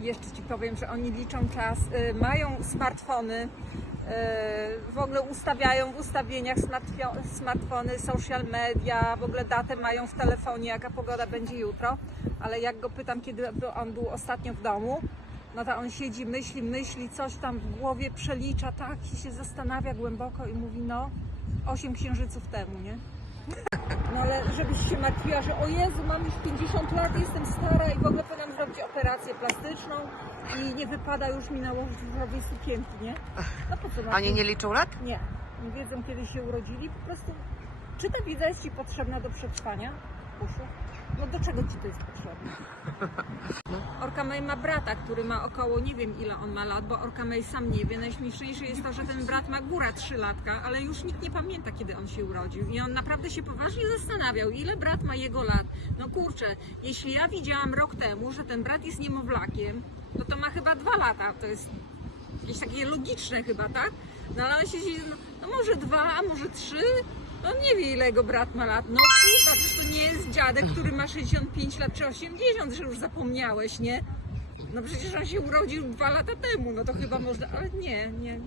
Jeszcze Ci powiem, że oni liczą czas, y, mają smartfony, y, w ogóle ustawiają w ustawieniach smartfony, social media, w ogóle datę mają w telefonie, jaka pogoda będzie jutro, ale jak go pytam, kiedy on był ostatnio w domu, no to on siedzi, myśli, myśli, coś tam w głowie przelicza, tak, i się zastanawia głęboko i mówi, no, osiem księżyców temu, nie? No ale żebyś się martwiła, że o Jezu, mam już 50 lat, jestem stara i w operację plastyczną i nie wypada już mi nałożyć różowej sukienki, nie? No po co? Oni nie liczą lat? Nie. Nie wiedzą, kiedy się urodzili, po prostu... Czy ta wiedza jest Ci potrzebna do przetrwania, Uszu? No do czego Ci to jest potrzebne? Orka May ma brata, który ma około, nie wiem ile on ma lat, bo Orka May sam nie wie. Najśmieszniejsze jest to, że ten brat ma góra trzylatka, ale już nikt nie pamięta, kiedy on się urodził. I on naprawdę się poważnie zastanawiał, ile brat ma jego lat. No kurczę, jeśli ja widziałam rok temu, że ten brat jest niemowlakiem, no to ma chyba dwa lata. To jest jakieś takie logiczne chyba, tak? No ale on się no, no może dwa, a może trzy? No nie wie ile jego brat ma lat. No kurwa, przecież to nie jest dziadek, który ma 65 lat czy 80, że już zapomniałeś, nie? No przecież on się urodził dwa lata temu, no to chyba można, ale nie, nie.